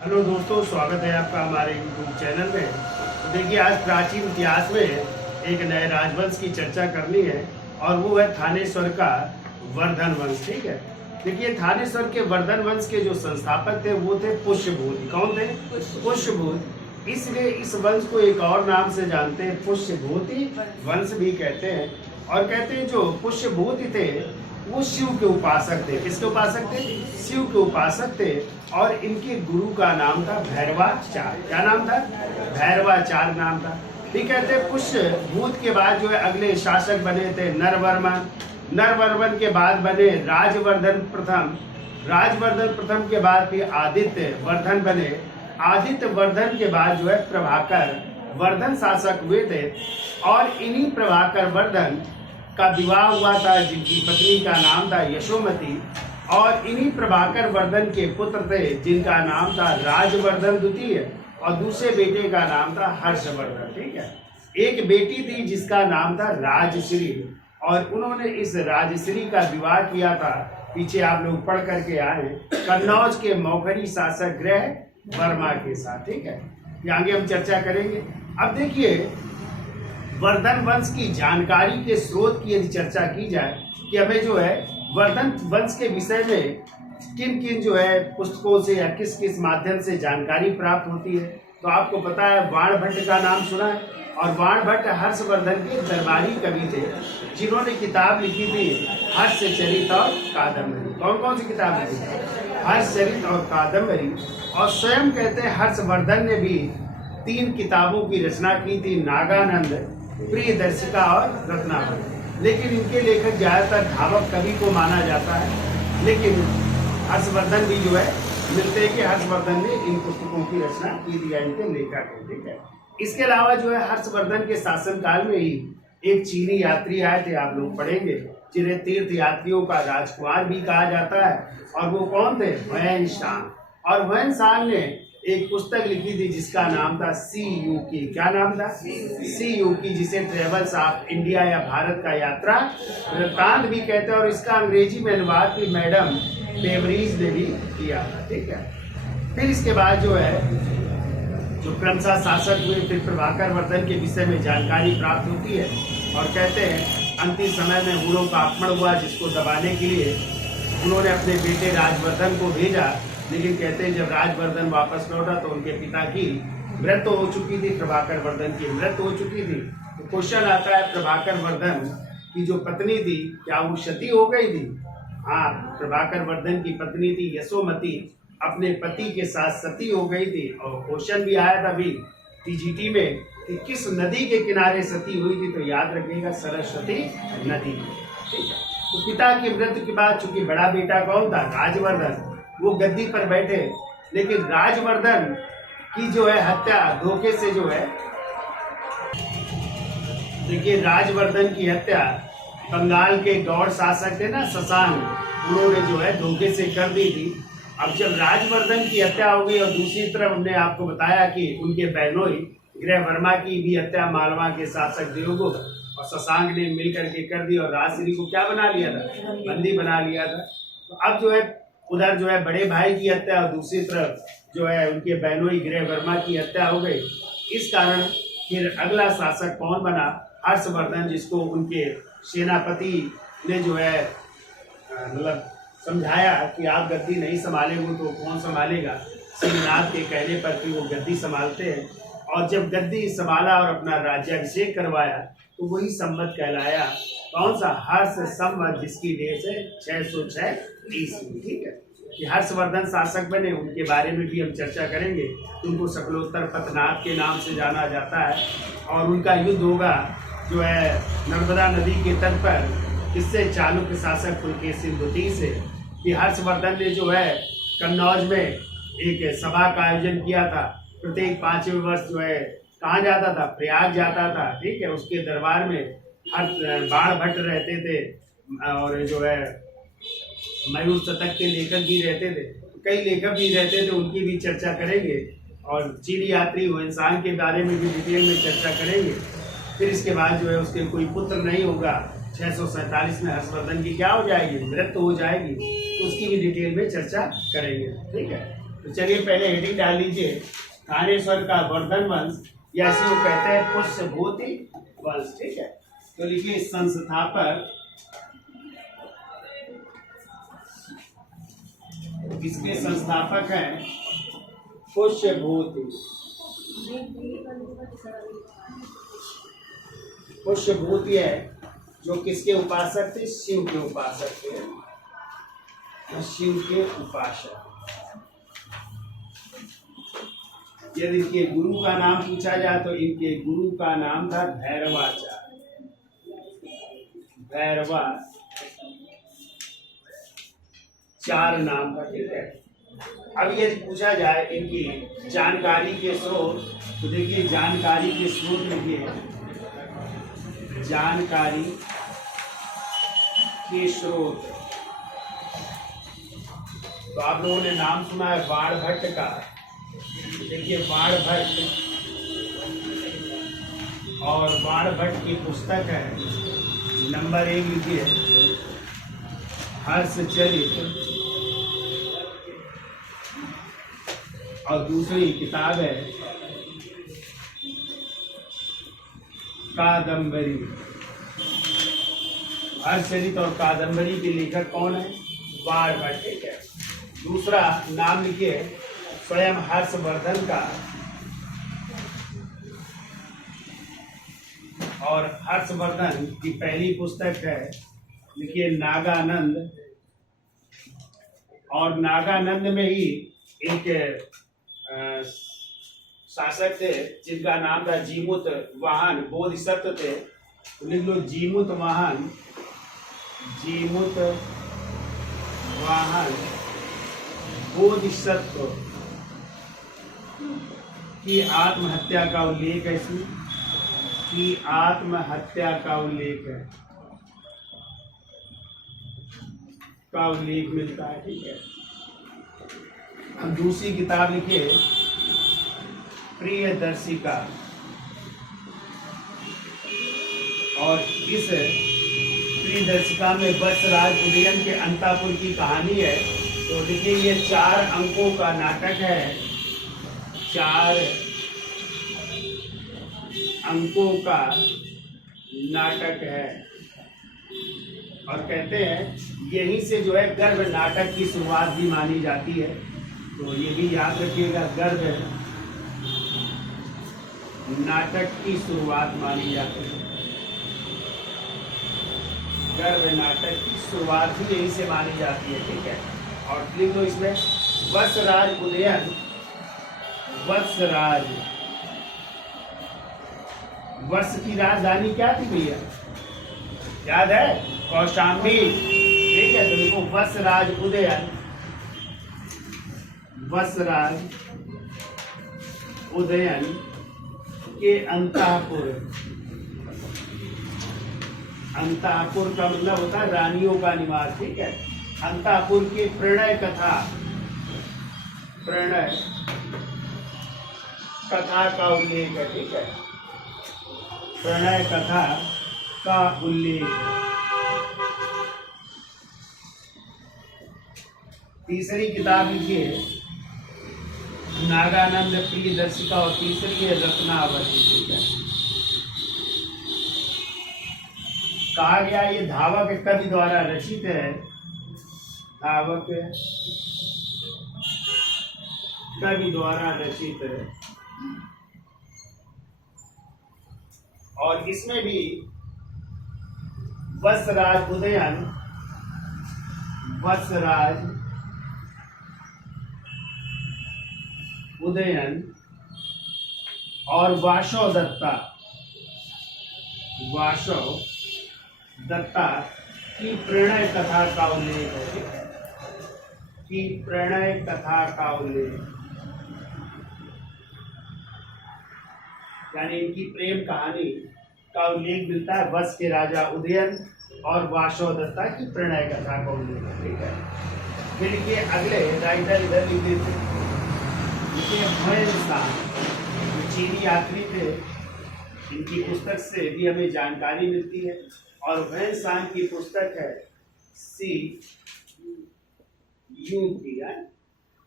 Hello दोस्तों, स्वागत है आपका हमारे YouTube चैनल में। तो देखिए, आज प्राचीन इतिहास में एक नए राजवंश की चर्चा करनी है और वो है थानेश्वर का वर्धन वंश। ठीक है, देखिए थानेश्वर के वर्धन वंश के जो संस्थापक थे वो थे पुष्यभूत। कौन थे? पुष्यभूत। इसलिए इस वंश को एक और नाम से जानते हैं, पुष्यभूति वंश भी कहते हैं। और कहते हैं जो पुष्यभूत थे वो शिव के उपासक थे। किसके उपासक थे? शिव के उपासक थे। और इनके गुरु का नाम था भैरवाचार्य। क्या नाम था? भैरवाचार्य नाम था। ठीक कहते हैं पुष्यभूत के बाद जो है अगले शासक बने थे नरवर्मन। नरवर्मन के बाद बने राजवर्धन प्रथम। राजवर्धन प्रथम के बाद फिर आदित्य वर्धन बने। आदित्य वर्धन के बाद जो है प्रभाकर वर्धन शासक हुए थे। और इन्हीं प्रभाकर वर्धन का विवाह हुआ था, जिनकी पत्नी का नाम था यशोमती। और इन्हीं प्रभाकर वर्धन के पुत्र थे जिनका नाम था राजवर्धन द्वितीय और दूसरे बेटे का नाम था हर्षवर्धन। ठीक है, एक बेटी थी जिसका नाम था राजश्री और उन्होंने इस राजश्री का विवाह किया था, पीछे आप लोग पढ़ करके आए, कन्नौज के मौखरी शासक ग्रह वर्मा के साथ। ठीक है, ये आगे हम चर्चा करेंगे। अब देखिए, वर्धन वंश की जानकारी के स्रोत की यदि चर्चा की जाए कि हमें जो है वर्धन वंश के विषय में किन किन जो है पुस्तकों से या किस किस माध्यम से जानकारी प्राप्त होती है, तो आपको पता है बाण भट्ट का नाम सुना है। और बाण भट्ट हर्षवर्धन के दरबारी कवि थे जिन्होंने किताब लिखी थी हर्षचरित और कादम्बरी। कौन कौन सी किताब लिखी थी? हर्षचरित और कादम्बरी। और स्वयं कहते हैं हर्षवर्धन ने भी 3 किताबों की रचना की थी, नागानंद, प्रियदर्शिका और रत्नावली। लेकिन इनके लेखक ज्यादातर धावक कवि को माना जाता है, लेकिन हर्षवर्धन भी जो है मिलते हैं कि हर्षवर्धन ने इन पुस्तकों की रचना की थी, इनके लेखक है। ठीक है, इसके अलावा जो है हर्षवर्धन के शासनकाल में ही एक चीनी यात्री आए थे, आप लोग पढ़ेंगे, जिन्हें तीर्थ यात्रियों का राजकुमार भी कहा जाता है। और वो कौन थे? वैन शांग। और वैन शांग ने एक पुस्तक लिखी थी जिसका नाम था सी यू की। क्या नाम था? सी यू की, जिसे ट्रेवल्स ऑफ इंडिया या भारत का यात्रा वृत्तांत भी कहते हैं। और इसका अंग्रेजी में अनुवाद भी मैडम बेवरीज ने भी किया था। ठीक है, फिर इसके बाद जो है जो क्रमशः शासक हुए, फिर प्रभाकर वर्धन के विषय में जानकारी प्राप्त होती है। और कहते हैं अंतिम समय में हुड़ों का आक्रमण हुआ, जिसको दबाने के लिए उन्होंने अपने बेटे राजवर्धन को भेजा। लेकिन कहते हैं जब राजवर्धन वापस लौटा तो उनके पिता की मृत्यु हो चुकी थी, प्रभाकर वर्धन की मृत्यु हो चुकी थी। तो क्वेश्चन आता है, प्रभाकर वर्धन की जो पत्नी थी क्या वो सती हो गई थी? हाँ, प्रभाकर वर्धन की पत्नी थी यशोमती, अपने पति के साथ सती हो गई थी। और क्वेश्चन भी आया था अभी टीजीटी में कि किस नदी के किनारे सती हुई थी, तो याद रखिएगा सरस्वती नदी। ठीक है, तो पिता की मृत्यु के बाद चूंकि बड़ा बेटा कौन था? राजवर्धन, वो गद्दी पर बैठे। लेकिन राजवर्धन की जो है हत्या धोखे से जो है, देखिए राजवर्धन की हत्या बंगाल के गौड़ शासक थे ना शशांक, उन्होंने जो है धोखे से कर दी थी। अब जब राजवर्धन की हत्या हो गई और दूसरी तरफ हमने आपको बताया कि उनके बहनोई गृह वर्मा की भी हत्या मालवा के शासक देवगुप्त और शशांक ने मिल करके कर दी और राजश्री को क्या बना लिया था? बंदी बना लिया था। तो अब जो है उधर जो है बड़े भाई की हत्या और दूसरी तरफ जो है उनके बहनोई गृह वर्मा की हत्या हो गई। इस कारण फिर अगला शासक कौन बना? हर्षवर्धन, जिसको उनके सेनापति ने जो है मतलब समझाया कि आप गद्दी नहीं संभालेंगे तो कौन संभालेगा। श्रीनाथ के कहने पर फिर वो गद्दी संभालते हैं। और जब गद्दी संभाला और अपना राज्याभिषेक करवाया तो वही संवत कहलाया। कौन सा? हर्ष संवत, जिसकी डेट है 606 ईस्वी। ठीक है, कि हर्षवर्धन शासक बने, उनके बारे में भी हम चर्चा करेंगे। उनको शकलोत्तर पतनाथ के नाम से जाना जाता है। और उनका युद्ध होगा जो है नर्मदा नदी के तट पर, किससे? चालुक्य शासक पुलकेशिन द्वितीय से। कि हर्षवर्धन ने जो है कन्नौज में एक सभा का आयोजन किया था। प्रत्येक 5वें वर्ष जो है कहाँ जाता था? प्रयाग जाता था। ठीक है, उसके दरबार में हर बाण भट्ट रहते थे और जो है मयूर शतक के लेखक भी रहते थे, कई लेखक भी रहते थे, उनकी भी चर्चा करेंगे। और चीनी यात्री वैनशांग के बारे में भी डिटेल में चर्चा करेंगे। फिर इसके बाद जो है उसके कोई पुत्र नहीं होगा। 647 में हर्षवर्धन की क्या हो जाएगी? मृत्यु हो जाएगी, तो उसकी भी डिटेल में चर्चा करेंगे। ठीक है, तो चलिए पहले हेडिंग डाल लीजिए, थानेश्वर का वर्धन वंश या इसे वो कहते हैं पुष्यभूति वंश। ठीक है, तो लिखिए संस्थापक किसके संस्थापक हैं? पुष्यभूति। पुष्यभूति है जो किसके उपासक थे? शिव के उपासक थे, शिव के उपासक। यदि इनके गुरु का नाम पूछा जाए तो इनके गुरु का नाम था भैरवाचार्य, भैरवाचार्य नाम था। ठीक है, अब यदि पूछा जाए इनकी जानकारी के स्रोत, तो देखिए जानकारी के स्रोत लिखिए, जानकारी के स्रोत। तो आप लोगों ने नाम सुना है बाणभट्ट का। देखिए बाणभट्ट, और बाणभट्ट की पुस्तक है नंबर 1 लिखिए हर्षचरित, और दूसरी किताब है कादम्बरी। हर्षचरित और कादम्बरी के लेखक कौन है? बाणभट्ट। ठीक है, दूसरा नाम लिखिए स्वयं हर्षवर्धन का, और हर्षवर्धन की पहली पुस्तक है लिखिए नागानंद, और नागानंद में ही एक शासक थे जिनका नाम था जीमूत वाहन, बोधिसत्व थे। तो लिख लो जीमूत वाहन, जीमूत वाहन बोधिसत्व की आत्महत्या का उल्लेख है, इसमें की आत्महत्या का उल्लेख है, का उल्लेख मिलता है। ठीक है, हम दूसरी किताब लिखिए प्रियदर्शिका, और इस प्रियदर्शिका में वत्सराज उदयन के अंतापुर की कहानी है। तो देखिए ये 4 अंकों का नाटक है, 4 अंकों का नाटक है, और कहते हैं यहीं से जो है गर्भ नाटक की शुरुआत भी मानी जाती है। तो ये भी याद रखिएगा, गर्भ नाटक की शुरुआत मानी जाती है, गर्भ नाटक की शुरुआत भी यहीं से मानी जाती है। ठीक है, और लिख दो इसमें वत्सराज उदयन, वत्सराज, वत्स की राजधानी क्या थी भैया? याद है? कौशाम्बी। ठीक है, तो देखो वत्सराज उदयन, वत्सराज उदयन के अंतापुर, अंतापुर का मतलब होता है रानियों का निवास। ठीक है, अंतापुर की प्रणय कथा, प्रणय कथा का उल्लेख है। ठीक है, प्रणय कथा का उल्लेख। तीसरी किताब लिखिए नागानंद प्रियदर्शिका, और तीसरी है रत्नावती। ठीक है, कहा गया ये धावक कवि द्वारा रचित है, धावक कवि द्वारा रचित है, और इसमें भी वत्सराज उदयन, वत्सराज उदयन और वासव दत्ता, वासव दत्ता की प्रणय कथा का उल्लेख है। की प्रणय कथा का उल्लेख, यानी इनकी प्रेम कहानी का उल्लेख मिलता है वत्स के राजा उदयन और वासव दत्ता की प्रणय कथा का उल्लेख। ठीक है, फिर लिखिए अगले राइटर इधर लिख देते, लिखिए हुएनसांग, जो चीनी यात्री थे, इनकी पुस्तक से भी हमें जानकारी मिलती है, और हुएनसांग की पुस्तक है सी यू की,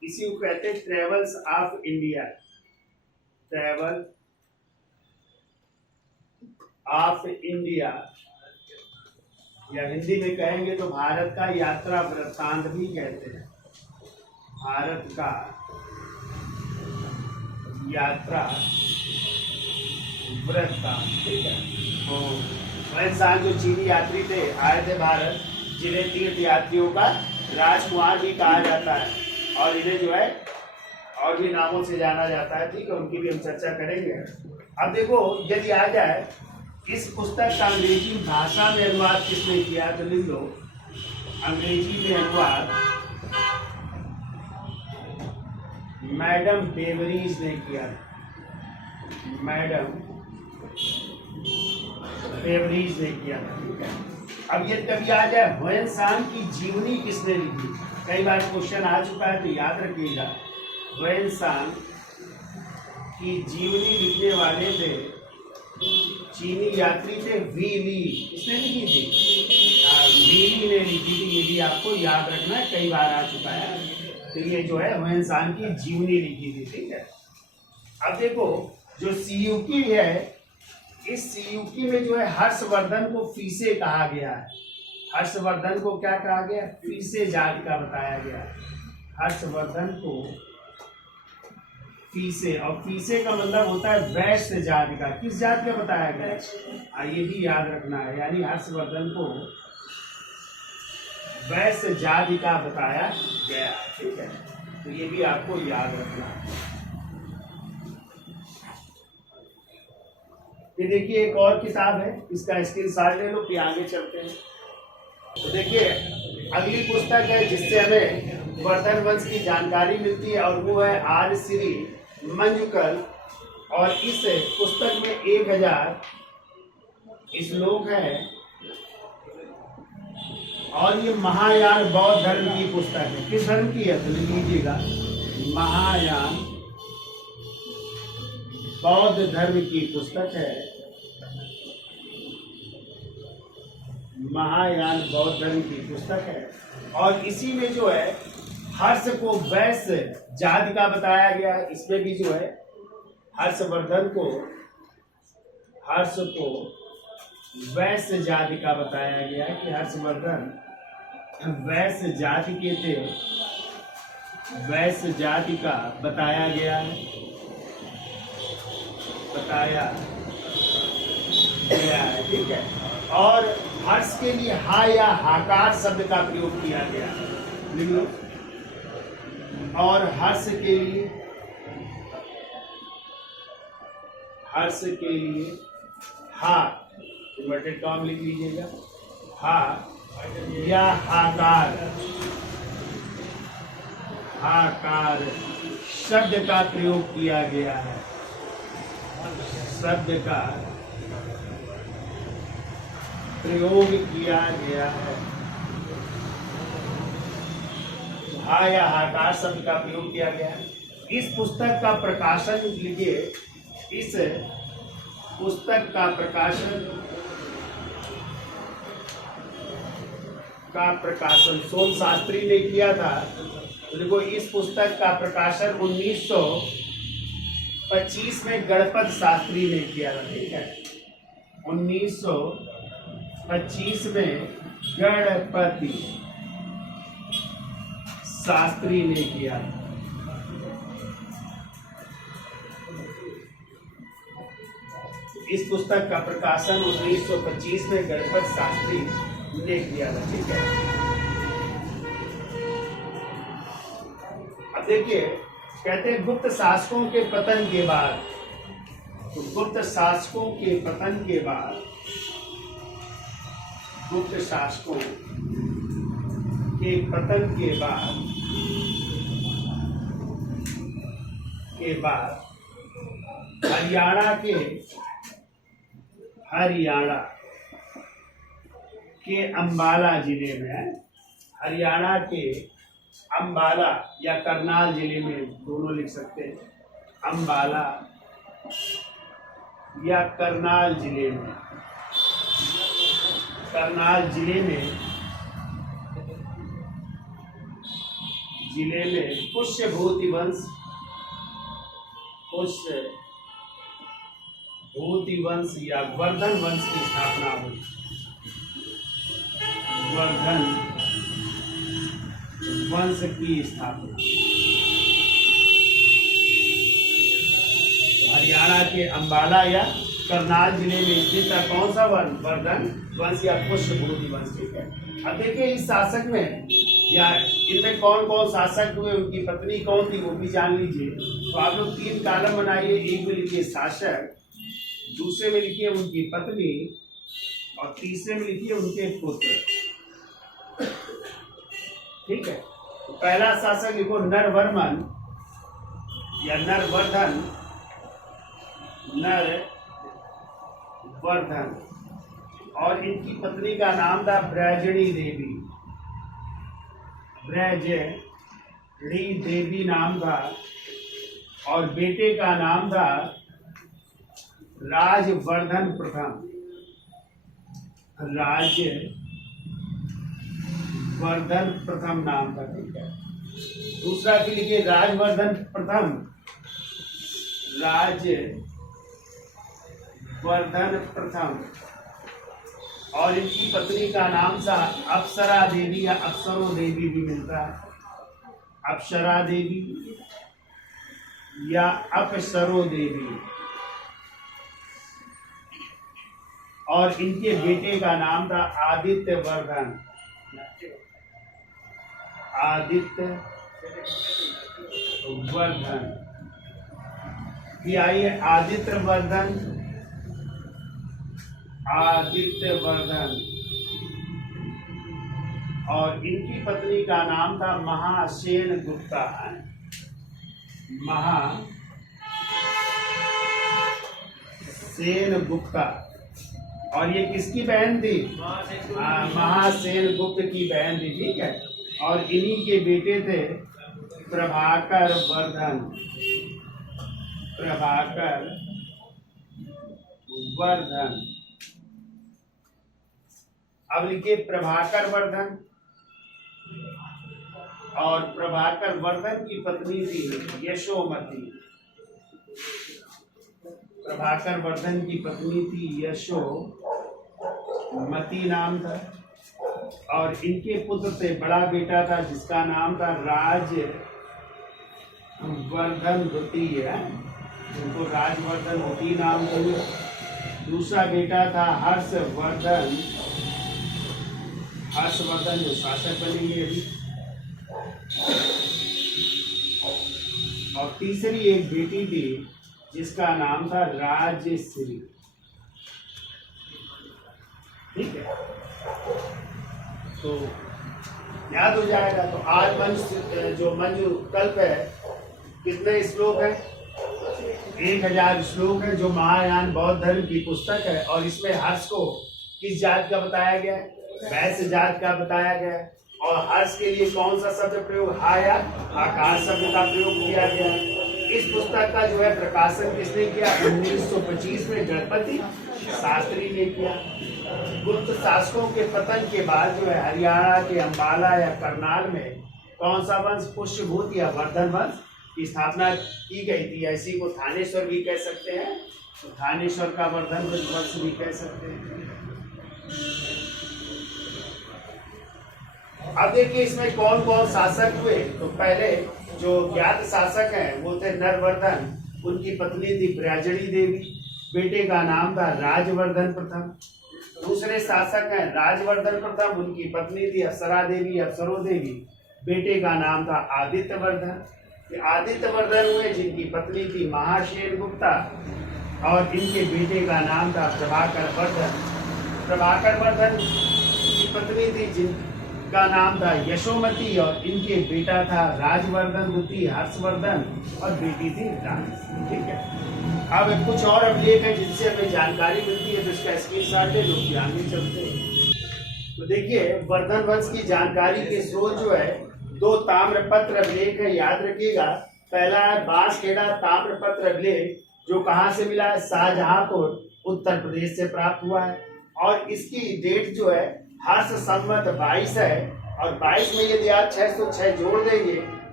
इसी को कहते हैं travels of India, travel of India, या हिंदी में कहेंगे तो भारत का यात्रा वृत्तांत भी कहते हैं, भारत का यात्रा वृत्तांत। ठीक है, तो वह जो चीनी यात्री थे आए थे भारत, जिन्हें तीर्थ यात्रियों का राजकुमार भी कहा जाता है, और इन्हें जो है और भी नामों से जाना जाता है। ठीक है, उनकी भी हम चर्चा करेंगे। अब देखो, यदि आ जाए इस पुस्तक का अंग्रेजी भाषा में अनुवाद किसने किया, तो लिख लो अंग्रेजी में अनुवाद मैडम बेवरीज ने किया, मैडम बेवरीज ने किया था। ठीक है, अब ये कभी आ जाए ह्वेन सांग की जीवनी किसने लिखी, कई बार क्वेश्चन आ चुका है, तो याद रखिएगा। ह्वेन सांग की जीवनी लिखने वाले थे चीनी यात्री थे वी ली, किसने लिखी थी, वी ली ने लिखी थी। ये भी आपको याद रखना है, कई बार आ चुका है। तो ये जो है ह्वेन सांग की जीवनी लिखी थी। ठीक है, अब देखो जो सीयूकी है, इस सीयूकी में जो है हर्षवर्धन को फीसे कहा गया है। हर्षवर्धन को क्या कहा गया, फीसे जाति का बताया गया। हर्षवर्धन को फीसे, और फीसे का मतलब होता है वैश्य जाति का। किस जाति का बताया गया, ये भी याद रखना है, यानी हर्षवर्धन को वैश्य जाति का बताया गया। ठीक है, तो ये भी आपको याद रखना है। ये देखिए एक और किताब है, इसका स्क्रीनशॉट ले लो, फिर आगे चलते हैं। तो देखिए अगली पुस्तक है जिससे हमें वर्धन वंश की जानकारी मिलती है, और वो है आर्य श्री मंजुकल, और इस पुस्तक में 1000 श्लोक है, और ये महायान बौद्ध धर्म की पुस्तक है। किस धर्म की है, तो लिख लीजिएगा महायान बौद्ध धर्म की पुस्तक है, महायान बौद्ध धर्म की पुस्तक है। और इसी में जो है हर्ष को वैश्य जाति का बताया गया है। इसमें भी जो है हर्षवर्धन को, हर्ष को वैश्य जाति का बताया गया है कि हर्षवर्धन वैश्य जाति के थे, वैश्य जाति का बताया गया है, बताया गया है। ठीक है, और हर्ष के लिए हा या हाकार शब्द का प्रयोग किया गया है, और हर्ष के लिए, हर्ष के लिए हा इन्वर्टेड कॉम लिख लीजिएगा, हा या हाकार, हाकार शब्द का प्रयोग किया गया है, शब्द का प्रयोग किया गया है। हा या हाकार शब्द का प्रयोग किया गया है। इस पुस्तक का प्रकाशन लिखिए, इस पुस्तक का प्रकाशन सोम शास्त्री ने किया था। तो देखो इस पुस्तक का प्रकाशन 1925 में गणपत शास्त्री ने किया था। ठीक है, 1925 में गणपति शास्त्री ने किया। इस पुस्तक का प्रकाशन 1925 में गणपत शास्त्री ने किया था। ठीक है, अब देखिए कहते हैं गुप्त शासकों के पतन के बाद, तो गुप्त शासकों के पतन के बाद, गुप्त शासकों के पतन के बाद हरियाणा के अंबाला जिले में, हरियाणा के अंबाला या करनाल जिले में, दोनों लिख सकते हैं, अंबाला या करनाल जिले में, करनाल जिले में जिले में पुष्यभूति वंश या वर्धन वंश की स्थापना हुई। वर्धन वंश की स्थापना हरियाणा के अंबाला या करनाल जिले में स्थित कौन सा वर्धन वंश या पुष्यभूति वंश। ठीक है, अब देखिए इस शासक में या इनमें कौन कौन शासक हुए, उनकी पत्नी कौन थी वो भी जान लीजिए। तो आप लोग 3 कॉलम बनाइए, एक में लिखिए शासक, दूसरे में लिखिए उनकी पत्नी और तीसरे में लिखिए उनके पुत्र। ठीक है, तो पहला शासक लिखो नरवर्मन या नरवर्धन। नरवर्धन और इनकी पत्नी का नाम था ब्रजणी देवी। ब्रजणी देवी नाम था और बेटे का नाम था राजवर्धन प्रथम। राजवर्धन प्रथम नाम था। ठीक है, दूसरा भी लिखिए राजवर्धन प्रथम। राजवर्धन प्रथम और इनकी पत्नी का नाम था अप्सरा देवी या अप्सरो देवी भी मिलता है। अप्सरा देवी या अप्सरो देवी और इनके बेटे का नाम था आदित्य वर्धन। आदित्य वर्धन भी आइए आदित्य वर्धन। आदित्य वर्धन और इनकी पत्नी का नाम था महासेन गुप्ता। महासेन गुप्ता और ये किसकी बहन थी? महासेन गुप्त की बहन थी। ठीक है, और इन्हीं के बेटे थे प्रभाकर वर्धन। प्रभाकर वर्धन अब लिखिए प्रभाकर वर्धन और प्रभाकर वर्धन की पत्नी थी यशोमती। प्रभाकर वर्धन की पत्नी थी यशोमती नाम था और इनके पुत्र से बड़ा बेटा था जिसका नाम था राजवर्धन द्वितीय। उनको राजवर्धन द्वितीय नाम दिया। दूसरा बेटा था हर्षवर्धन जो शासक बनेंगे अभी। और तीसरी एक बेटी थी जिसका नाम था राजश्री। ठीक है, तो याद हो जाएगा। तो आज जो मंजू कल्प है कितने श्लोक है? 1000 श्लोक है जो महायान बौद्ध धर्म की पुस्तक है। और इसमें हर्ष को किस जात का बताया गया है? वैश्य जात का बताया गया है। और हर्ष के लिए कौन सा शब्द प्रयोग? हा या आकार शब्द का प्रयोग किया गया है। इस पुस्तक का जो है प्रकाशन किसने किया? 1925 में गणपति शास्त्री ने किया। गुप्त शासकों के पतन के बाद जो है हरियाणा के अंबाला या करनाल में कौन सा वंश पुष्यभूति या वर्धन वंश की स्थापना की गई थी। ऐसी को थानेश्वर भी कह सकते हैं, तो थानेश्वर का वर्धन वंश भी कह सकते हैं। अब देखिए इसमें कौन कौन शासक हुए। तो पहले जो ज्ञात शासक हैं वो थे नरवर्धन, उनकी पत्नी थी ब्रजणी देवी, बेटे का नाम था राजवर्धन प्रथम। दूसरे शासक हैं राजवर्धन प्रथम, उनकी पत्नी थी अप्सरा देवी अप्सरो देवी, बेटे का नाम था आदित्य वर्धन। आदित्य वर्धन हुए जिनकी पत्नी थी महासेन गुप्ता और इनके बेटे का नाम था प्रभाकर वर्धन। प्रभाकर वर्धन की पत्नी थी जिनका नाम था यशोमती और इनके बेटा था राजवर्धन द्वितीय हर्षवर्धन और बेटी थी राजश्री। ठीक है, अब कुछ और अभिलेख है जिनसे हमें जानकारी मिलती है, तो इसका स्क्रीनशॉट ले लो, ध्यान में चलते हैं। तो देखिए वर्धन वंश की जानकारी के स्रोत जो है 2 ताम्रपत्र अभिलेख है, याद रखिएगा। पहला है बांसखेड़ा ताम्रपत्र अभिलेख जो कहाँ से मिला है? शाहजहांपुर उत्तर प्रदेश से प्राप्त हुआ है और इसकी डेट जो है हर्ष संवत 22 है और 22 में यदि आप 606 जोड़ देंगे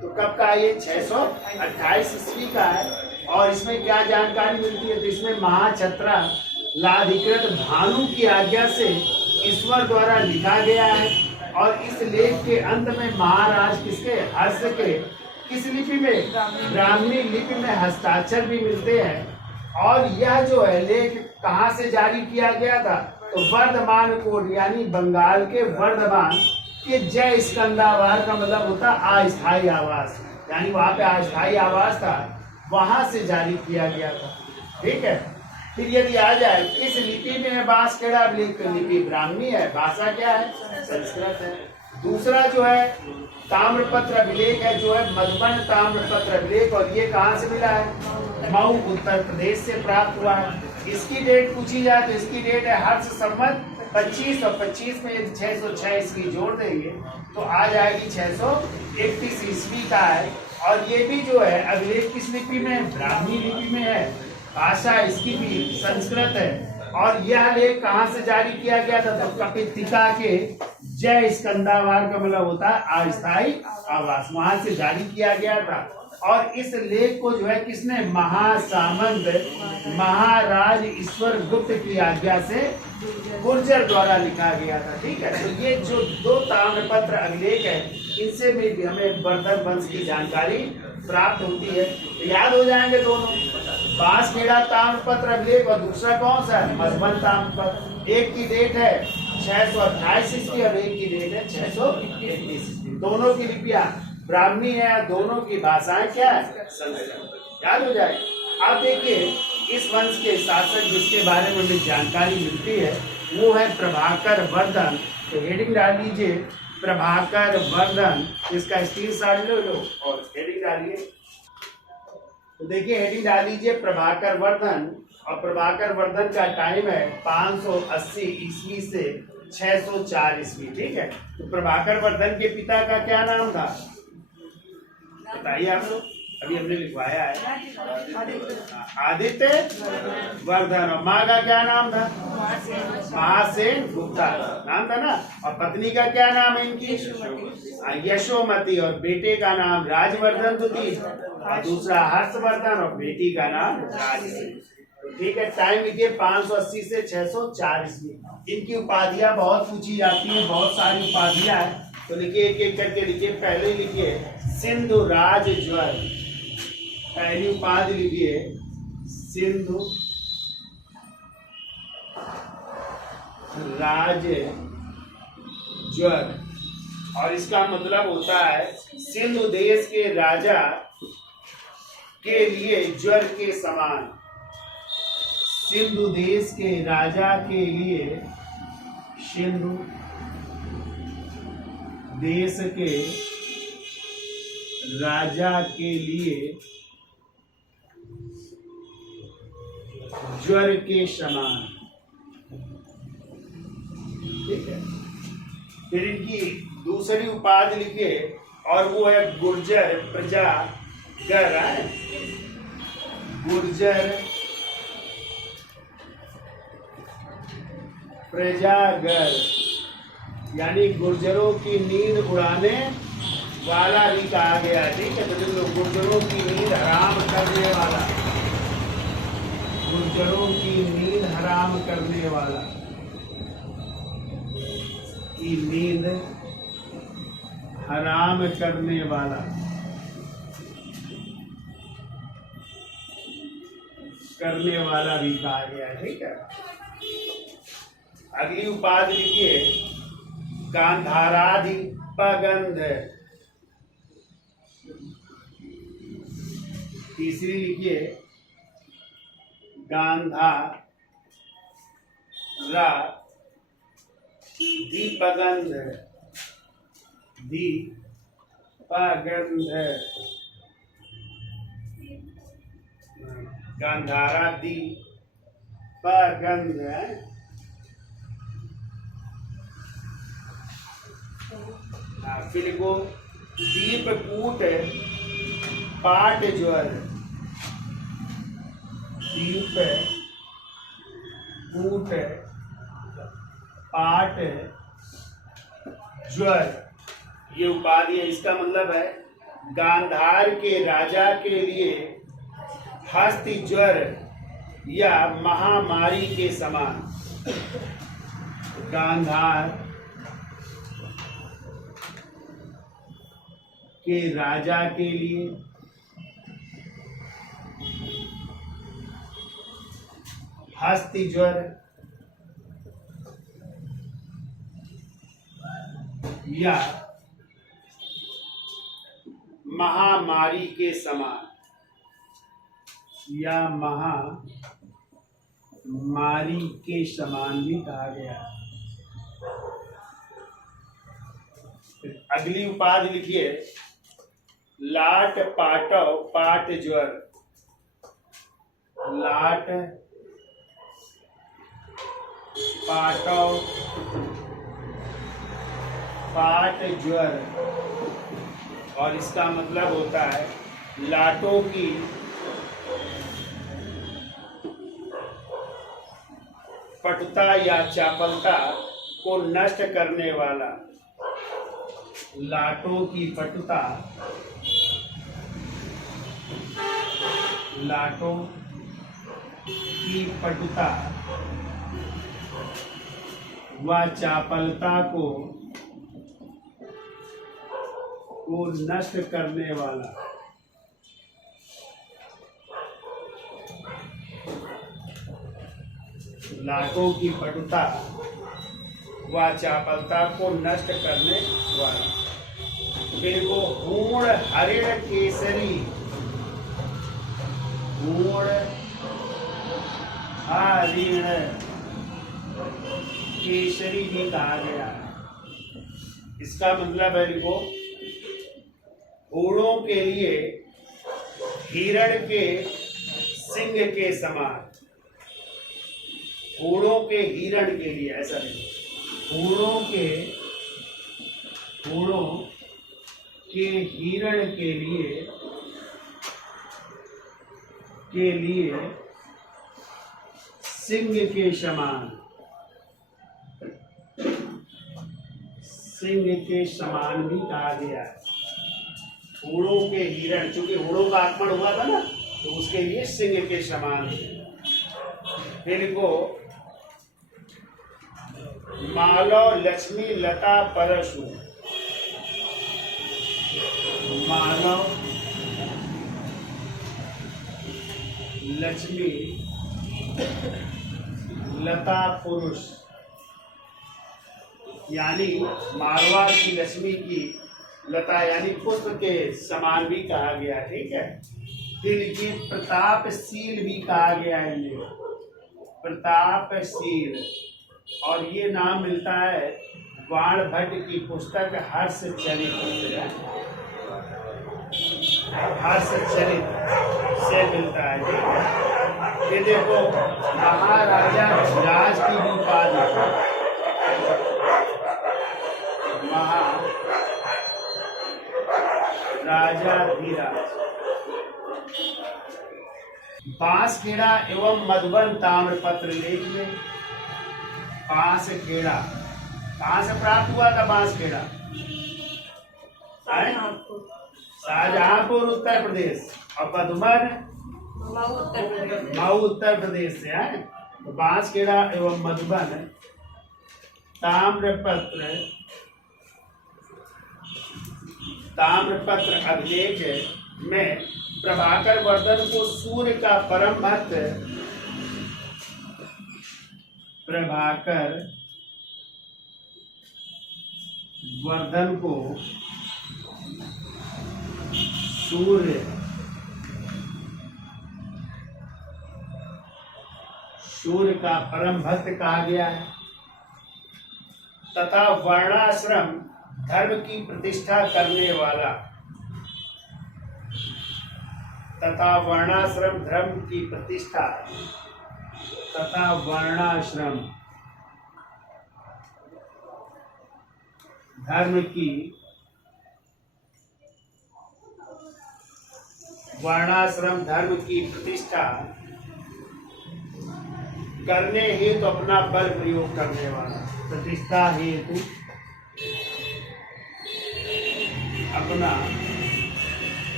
तो कब का है ये? 628 ईस्वी का है। और इसमें क्या जानकारी मिलती है? तो इसमें महाछत्रा लाधिकृत भानु की आज्ञा से ईश्वर द्वारा लिखा गया है। और इस लेख के अंत में महाराज किसके? हर्ष के किस लिपि में? ब्राह्मी लिपि में हस्ताक्षर भी मिलते हैं। और यह जो है लेख कहाँ से जारी किया गया था? तो वर्धमान कोट यानी बंगाल के वर्धमान के जय स्कंदावार का मतलब होता अस्थायी आवास, यानी वहां पे अस्थायी आवास था, वहां से जारी किया गया था। ठीक है। फिर यदि आ जाए इस लिपि में बांसखेड़ा अभिलेख, लिपि ब्राह्मी है, भाषा क्या है? संस्कृत है। दूसरा जो है ताम्रपत्र अभिलेख है, जो है मधुबन ताम्रपत्र अभिलेख, और ये कहाँ से मिला है? मऊ उत्तर प्रदेश से प्राप्त हुआ है। इसकी डेट पूछी जाए तो इसकी डेट है हर्ष संवत 25, और 25 में यदि 606 ईस्वी जोड़ देंगे तो आ जाएगी 631 ईस्वी का है। और ये भी जो है अभिलेख किस लिपि में है? ब्राह्मी लिपि में है। भाषा इसकी भी संस्कृत है। और यह लेख कहाँ से जारी किया गया था? तो कपितिका के जय स्कंदावार का मतलब होता है अस्थायी आवास, वहां से जारी किया गया था। और इस लेख को जो है किसने? महासामंत महाराज ईश्वर गुप्त की आज्ञा से गुर्जर द्वारा लिखा गया था। ठीक है। तो ये जो दो ताम्रपत्र अभिलेख है, इनसे भी हमें वर्धन वंश की जानकारी प्राप्त होती है। तो याद हो जाएंगे दोनों, बांसखेड़ा ताम्रपत्र अभिलेख और दूसरा कौन सा है? मधुबन ताम्रपत्र। एक की डेट है 628 ईस्वी और एक की डेट है 631 ईस्वी। दोनों की लिपियां ब्राह्मी है, दोनों की भाषाएं क्या है? संस्कृत। याद हो जाए। अब देखिए इस वंश के शासक जिसके बारे में हमें जानकारी मिलती है वो है प्रभाकर वर्धन। तो हेडिंग डाल लीजिए प्रभाकर वर्धन, इसका स्क्रीनशॉट ले लो और हेडिंग डालिए। तो देखिए हेडिंग डाल लीजिए प्रभाकर वर्धन, और प्रभाकर वर्धन का टाइम है 580 ईस्वी से 604 ईस्वी। ठीक है। तो प्रभाकर वर्धन के पिता का क्या नाम था? बताइए आप लोग, अभी हमने लिखवाया है आदित्य वर्धन। और माँ का क्या नाम था? महासेन गुप्ता नाम था ना। और पत्नी का क्या नाम है इनकी? यशोमती। और बेटे का नाम राजवर्धन द्वितीय, और दूसरा हर्षवर्धन, और बेटी का नाम राजश्री। ठीक है। टाइम लिखिए 580 से 604 ईस्वी। इनकी उपाधियां बहुत पूछी जाती हैं, बहुत सारी उपाधियां हैं, तो लिखिए एक एक करके लिखिए। पहले लिखिए सिंधु राज ज्वर, पहली उपाधि लिखिए सिंधु राज ज्वर, और इसका मतलब होता है सिंधु देश के राजा के लिए ज्वर के समान। सिंधु देश के राजा के लिए, सिंधु देश के राजा के लिए ज्वर के समान। ठीक है। फिर इनकी दूसरी उपाधि लिखिए, और वो है गुर्जर प्रजागर है। गुर्जर प्रजागर, यानी गुर्जरों की नींद उड़ाने वाला भी कहा गया। ठीक है। तो गुर्जरों की नींद हराम करने वाला, गुर्जरों की नींद हराम करने वाला, की नींद हराम करने वाला, करने वाला भी कहा गया। ठीक है। अगली उपाधि लिखिए गांधाराधिपगंध। तीसरी लिखिए गांधाराधिपगंध, दीपगंध, गांधाराधिपगंध। फिर को दीपकूट पाट ज्वर, दीपकूट पाट ज्वर, ये उपाधि है। इसका मतलब है गांधार के राजा के लिए हस्ती ज्वर या महामारी के समान। गांधार के राजा के लिए हस्ती ज्वर या महामारी के समान, या महामारी के समान भी कहा गया। अगली उपाधि लिखिए, लाट पाटव पाट ज्वर। लाट पाटव पाट ज्वर, और इसका मतलब होता है लाटों की पटुता या चापलता को नष्ट करने वाला। लाटों की पटुता, लाटों की पटुता व चापलता को नष्ट करने वाला। लाटों की पटुता व चापलता को नष्ट करने वाला। फिर वो हूण हरिण केसरी, हूण हरिण केसरी भी कहा गया। इसका मतलब है लिखो, हूणों के लिए हिरण के सिंह के समान। हूणों के हिरण के लिए, ऐसा नहीं, हूणों के हिरण के लिए सिंह के समान, सिंह के समान भी कहा गया है। हूणों के हिरण, चूंकि हूणों का आगमन हुआ था ना, तो उसके लिए सिंह के समान। फिर को मालव लक्ष्मी लता परशु। मालव लक्ष्मी लता पुरुष, यानी मारवा की लक्ष्मी की लता यानी पुष्प के समान भी कहा गया। ठीक है। फिर लिखिए, प्रतापशील भी कहा गया है। ये प्रतापशील, और ये नाम मिलता है बाण भट्ट की पुस्तक हर्षचरित, हर्षचरित से मिलता है। ठीक है। ये देखो, महाराजा धीराज की भी उपाधि, महाराजा धीराज। बांसखेड़ा एवं मधुबन ताम्रपत्र लेख में बांसखेड़ा कहाँ से प्राप्त हुआ था? बांसखेड़ा शाहजहांपुर उत्तर प्रदेश, और मधुबन मऊ उत्तर प्रदेश से है। तो बांसखेड़ा एवं मधुबन ताम्रपत्र अभिलेख में प्रभाकर वर्धन को सूर्य का परम भक्त, प्रभाकर वर्धन को सूर्य का परम भक्त कहा गया है, तथा वर्णाश्रम धर्म की प्रतिष्ठा करने वाला, तथा वर्णाश्रम धर्म की प्रतिष्ठा, तथा वर्णाश्रम धर्म की, वर्णाश्रम धर्म की प्रतिष्ठा करने हेतु अपना बल प्रयोग करने वाला, प्रतिष्ठा हेतु अपना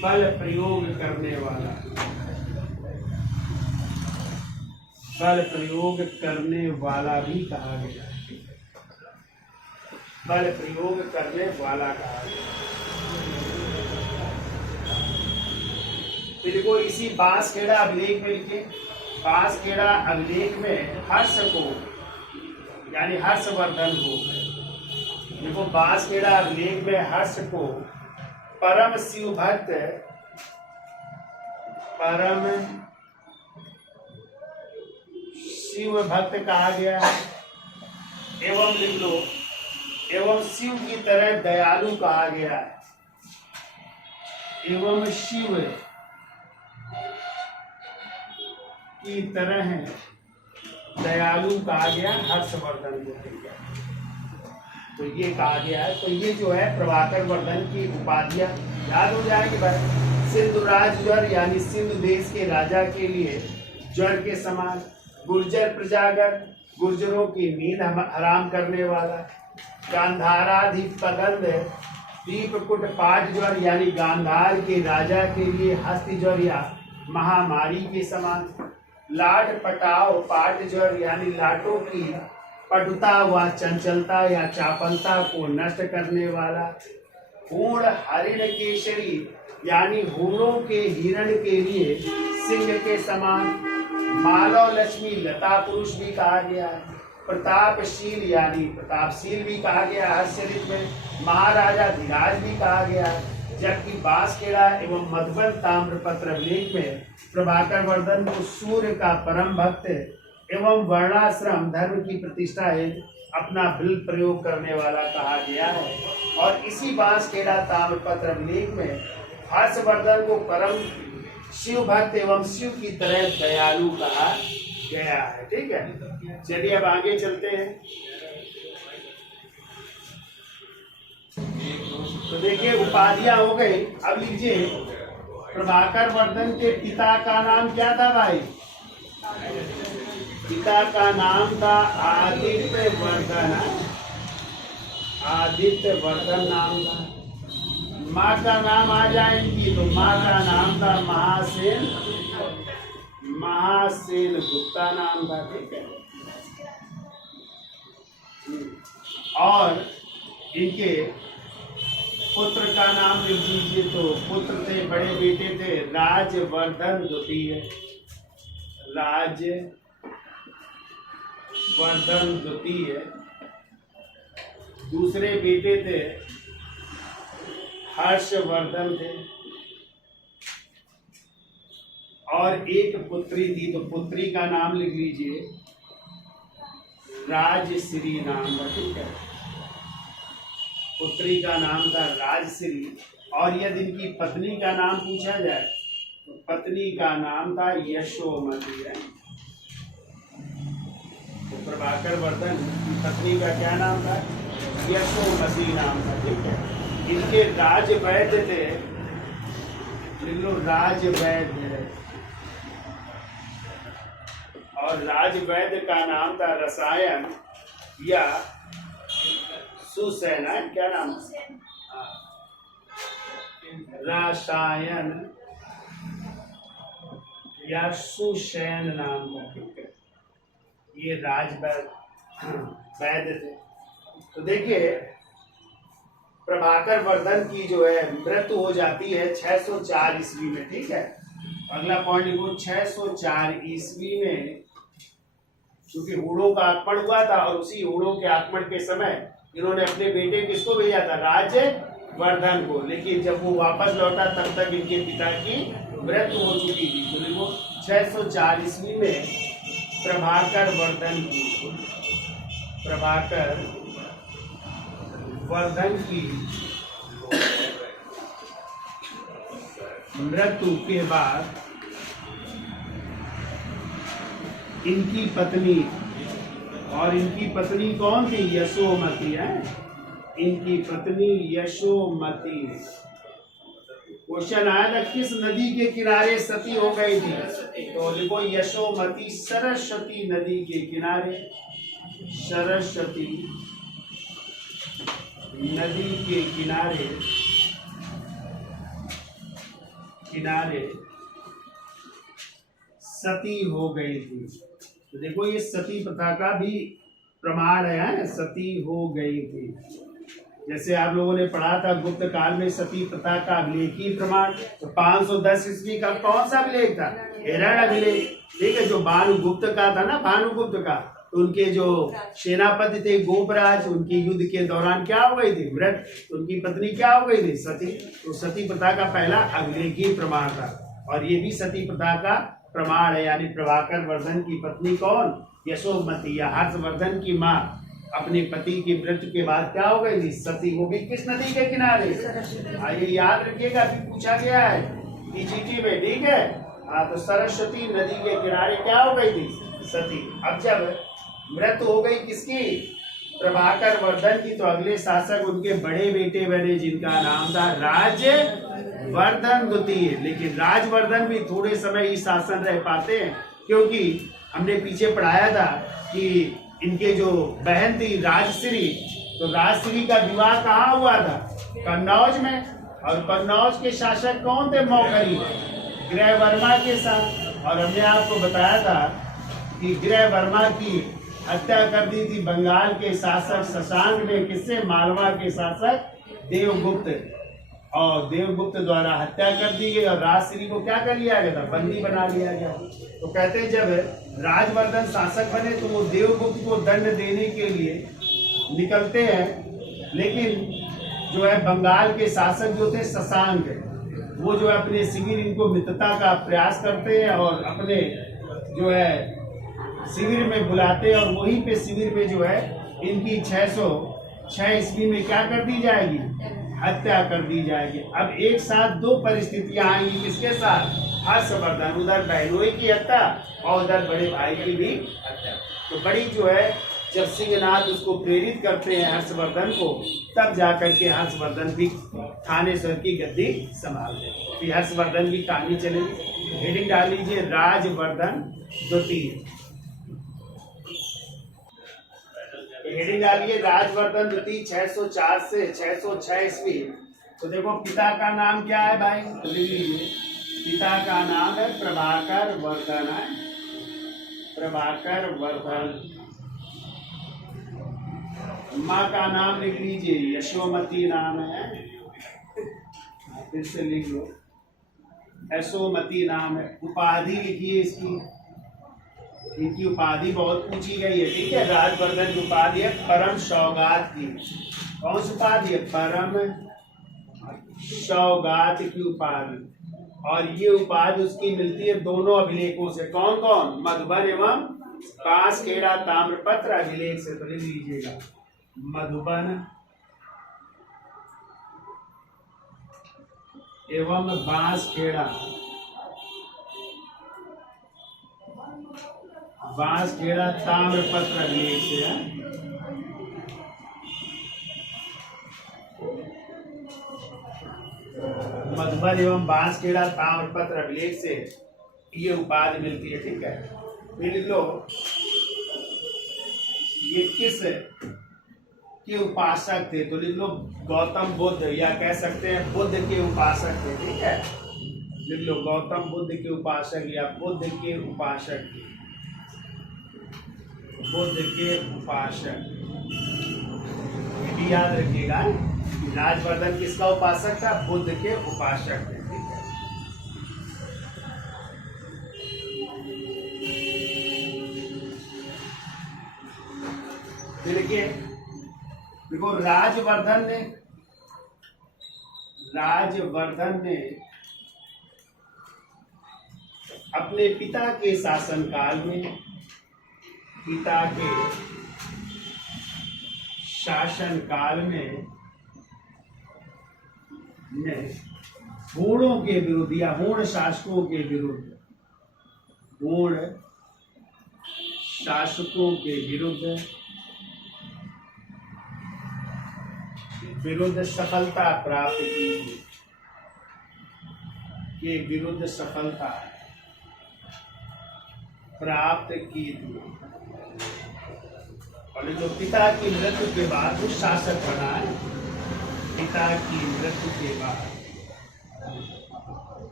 बल प्रयोग करने वाला, बल प्रयोग करने वाला भी कहा गया है, बल प्रयोग करने वाला कहा गया। फिर को इसी बांसखेड़ा अभिलेख में लिखे, बांसखेड़ा अभिलेख में हर्ष को यानी हर्षवर्धन को, देखो बांसखेड़ा अभिलेख में हर्ष को परम शिव भक्त, परम शिव भक्त कहा गया है, एवं लिख लो एवं शिव की तरह दयालु कहा गया है, एवं शिव की तरह दयालु कहा गया हर्षवर्धन को। तो ये कहा गया है। तो ये जो है प्रभाकर वर्धन की उपाधियां याद हो जाएगी भाई। सिंधुराज ज्वर यानी सिंधु देश के राजा के लिए ज्वर के समान, गुर्जर प्रजागर गुर्जरों की नींद हराम करने वाला, गांधाराधिपगंध दीपकुट पाठ ज्वर यानी गांधार के राजा के लिए हस्ती ज्वर या महामारी के समान, लाट पटाव पाट ज्वर यानी लाटों की पटुता व चंचलता या चापलता को नष्ट करने वाला, हूण हरिण केशरी यानी हूणों के हिरण के लिए सिंह के समान, मालव लक्ष्मी लता पुरुष भी कहा गया है, प्रतापशील यानी प्रतापशील भी कहा गया है, हर्षरित में महाराजा धीराज भी कहा गया है। जबकि बांसखेड़ा एवं मधुबन ताम्रपत्र अभिलेख में प्रभाकर वर्धन को सूर्य का परम भक्त एवं वर्णाश्रम धर्म की प्रतिष्ठा है अपना बल प्रयोग करने वाला कहा गया है। और इसी बांसखेड़ा ताम्रपत्र अभिलेख में हर्षवर्धन को परम शिव भक्त एवं शिव की तरह दयालु कहा गया है। ठीक है, चलिए अब आगे चलते हैं। तो देखिए उपाधियां हो गई। अब लीजिए प्रभाकर वर्धन के पिता का नाम क्या था भाई? पिता का नाम था आदित्य वर्धन, आदित्य वर्धन नाम था। माँ का नाम आ जाएंगी तो माँ का नाम था महासेन, महासेन गुप्ता नाम था। ठीक है, और इनके पुत्र का नाम लिख दीजिए। तो पुत्र थे, बड़े बेटे थे राजवर्धन द्वितीय, राजवर्धन द्वितीय। दूसरे बेटे थे हर्षवर्धन थे, और एक पुत्री थी, तो पुत्री का नाम लिख लीजिए राजश्री नाम था। ठीक है, पुत्री का नाम था राजश्री। और यदि इनकी पत्नी का नाम पूछा जाए तो पत्नी का नाम था यशोमती है। तो प्रभाकर वर्धन की पत्नी का क्या नाम था? यशोमती नाम था। ठीक है, इनके राजवैद्य थे, राजवैद्य, और राजवैद्य का नाम था रसायन या सुसैन है, क्या नाम? रसायन या सुसैन नाम था। ठीक है, ये राजवैद्य थे। तो देखिए प्रभाकर वर्धन की जो है मृत्यु हो जाती है 604 ईस्वी में। ठीक है, अगला पॉइंट लिखो 604 ईस्वी में, क्योंकि हूणों का आक्रमण हुआ था और उसी हूणों के आक्रमण के समय इन्होंने अपने बेटे किसको भेजा था? राजवर्धन को। लेकिन जब वो वापस लौटा तब तक इनके पिता की मृत्यु हो चुकी थी। तो देखो 604 ईस्वी में प्रभाकर वर्धन की मृत्यु के बाद इनकी पत्नी, और इनकी पत्नी कौन थी? यशोमती है, इनकी पत्नी यशोमती। क्वेश्चन आया था किस नदी के किनारे सती हो गई थी? तो लिखो यशोमती सरस्वती नदी के किनारे, सरस्वती नदी के किनारे किनारे सती हो गई थी। तो देखो ये सती प्रथा का भी प्रमाण है, सती हो गई थी। जैसे आप लोगों ने पढ़ा था गुप्त काल में सती प्रथा का अभिलेखीय प्रमाण, तो 510 ईस्वी का कौन सा अभिलेख था? हिरण अभिलेख, ठीक है, जो भानुगुप्त का था ना, भानुगुप्त का। तो उनके जो सेनापति थे गोपराज, उनकी युद्ध के दौरान क्या हो गई थी? मृत। उनकी पत्नी क्या हो गई थी? सती। तो सती प्रथा का पहला अभिलेखीय प्रमाण था। और ये भी सती प्रथा का प्रमाण है, यानी प्रभाकर वर्धन की पत्नी कौन? यशोमती या हर्षवर्धन की माँ अपने पति की मृत्यु के बाद क्या हो गई थी? सती। वो भी किस नदी के किनारे? ये याद रखिएगा, अभी पूछा गया है टीजीटी में, ठीक है। हाँ, तो सरस्वती नदी के किनारे क्या हो गई थी? सती। अब जब मृत्यु हो गई किसकी? प्रभाकर वर्धन की, तो अगले शासक उनके बड़े बेटे बने, जिनका नाम था राजवर्धन द्वितीय। लेकिन राजवर्धन भी थोड़े समय ही शासन रह पाते हैं, क्योंकि हमने पीछे पढ़ाया था कि इनके जो बहन थी राजश्री, तो राजश्री का विवाह कहाँ हुआ था? कन्नौज में। और कन्नौज के शासक कौन थे? मौखरी, गृहवर्मा के साथ। और हमने आपको बताया था कि गृहवर्मा की हत्या कर दी थी बंगाल के शासक शशांक ने। किससे? मालवा के शासक देवगुप्त। और देवगुप्त द्वारा हत्या कर दी गई, और राजश्री को क्या कर लिया गया था? बंदी बना लिया गया। तो कहते हैं जब राजवर्धन शासक बने तो वो देवगुप्त को दंड देने के लिए निकलते हैं, लेकिन जो है बंगाल के शासक जो थे शशांक, वो जो है अपने शिविर, इनको मित्रता का प्रयास करते हैं और अपने जो है शिविर में बुलाते हैं, और वहीं पे शिविर में जो है इनकी 606 ईस्वी में क्या कर दी जाएगी? हत्या कर दी जाएगी। अब एक साथ दो परिस्थितियां आएंगी, किसके साथ? हर्षवर्धन, उधर बहनोई की हत्या और उधर बड़े भाई की भी हत्या। तो बड़ी जो है, जब सिंहनाथ उसको प्रेरित करते हैं हर्षवर्धन को, तब जाकर के हर्षवर्धन भी थानेश्वर की गद्दी संभालते हैं। फिर हर्षवर्धन की कहानी चलेगी। हेडिंग डाल लीजिए राजवर्धन द्वितीय। हेडिंग डालिए राजवर्धन द्वितीय 604 से 606 ईस्वी। तो देखो पिता का नाम क्या है भाई? लिख लीजिए, पिता का नाम है प्रभाकर वर्धन है, प्रभाकर वर्धन। माँ का नाम लिख लीजिए, यशोमती नाम है, फिर से लिख लो, यशोमती नाम है। उपाधि लिखिए इसकी, इनकी उपाधि बहुत पूछी गई है, ठीक है। राजवर्धन की उपाधि है परम सौगात की। कौन सी उपाधि है? परम सौगात की उपाधि। और ये उपाधि उसकी मिलती है दोनों अभिलेखों से। कौन कौन? मधुबन एवं बांसखेड़ा ताम्रपत्र अभिलेख से। तो लिख लीजिएगा, मधुबन एवं बांसखेड़ा, बांसखेड़ा ताम्रपत्र अभिलेख से है। मधुबन एवं बांसखेड़ा ताम्रपत्र अभिलेख से ये उपाधि मिलती है, ठीक है। फिर लिख लो, ये किस के उपासक थे? तो लिख लो गौतम बुद्ध, या कह सकते हैं बुद्ध के उपासक थे, ठीक है। लिख लो गौतम बुद्ध के उपासक या बुद्ध के उपासक, बुद्ध के उपासक। ये भी याद रखिएगा, राजवर्धन किसका उपासक था? बुद्ध के उपासक थे, ठीक है। देखिए, देखो राजवर्धन ने अपने पिता के शासनकाल में, पिता के शासनकाल में होड़ों के विरुद्ध या होड़ शासकों के विरुद्ध, होड़ शासकों के विरुद्ध सफलता प्राप्त की, के विरुद्ध सफलता प्राप्त की थी। और जो पिता की मृत्यु के बाद वो शासक बना है, पिता की मृत्यु के बाद,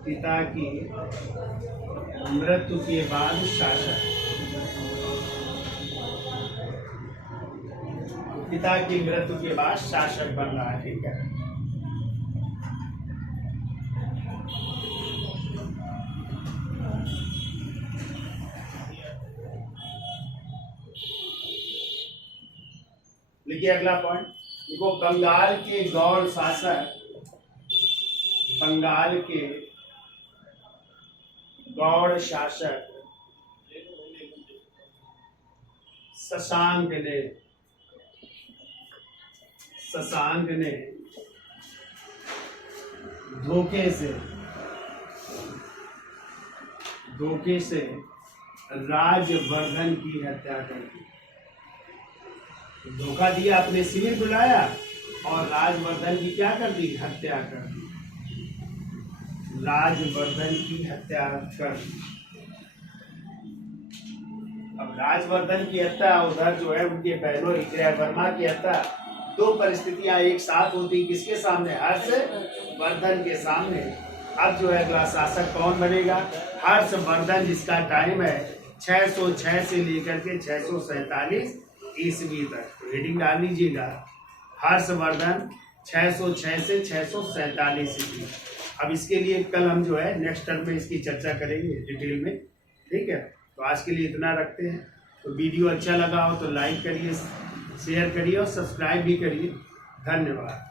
पिता की मृत्यु के बाद शासक, पिता की मृत्यु के बाद शासक बन रहा है। ठीक है, लिखिए अगला पॉइंट। देखो, बंगाल के गौड़ शासक, बंगाल के गौड़ शासक शशांक ने धोखे से राजवर्धन की हत्या कर दी। धोखा दिया, अपने शिविर बुलाया और राजवर्धन की क्या कर दी? हत्या कर दी। राजवर्धन की हत्या कर दी। अब राजवर्धन की हत्या, उधर जो है उनके बहनों इंदिरावर्मा की हत्या, दो परिस्थितियां एक साथ होती किसके सामने? हर्षवर्धन के सामने। अब जो है अगला शासक कौन बनेगा? हर्षवर्धन, जिसका टाइम है 606 से लेकर के 647 ईस्वी तक। हेडिंग डाल लीजिएगा, हर्षवर्धन 606 से 647 ईस्वी। अब इसके लिए कल हम जो है नेक्स्ट टर्म में इसकी चर्चा करेंगे डिटेल में। ठीक है, तो आज के लिए इतना रखते हैं। तो वीडियो अच्छा लगा हो तो लाइक करिए, शेयर करिए और सब्सक्राइब भी करिए। धन्यवाद।